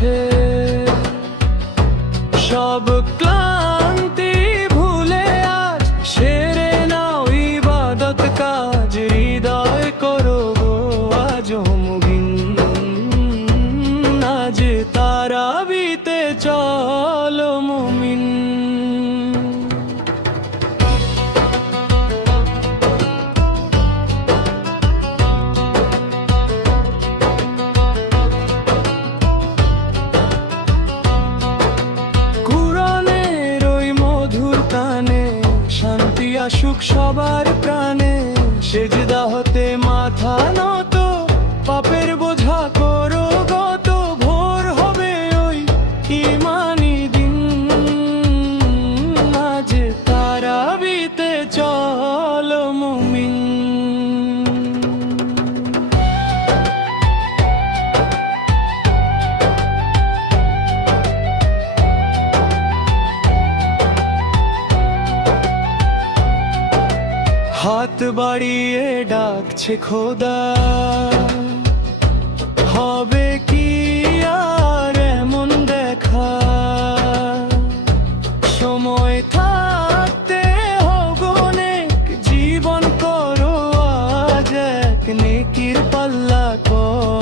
মুছে সব ক্লান্তি ভুলে আজ সেরে নাও ইবাদত কাজ হৃদয় করো আজ মুগিন আজ তারাবিতে চলো মুমিন শান্তি আসুক সবার প্রাণে সেজদা হতে মাথা নত পাপের বোঝা করো গত ভোর হবে ওই ইমানি দিন আজ তারাবিতে চলো মুমিন হাত বাড়িয়ে ডাকছে খোদা হবে কি আর এমন দেখা সময় থাকতে হবনে জীবন করো আজ এক নেকির পাল্লা কর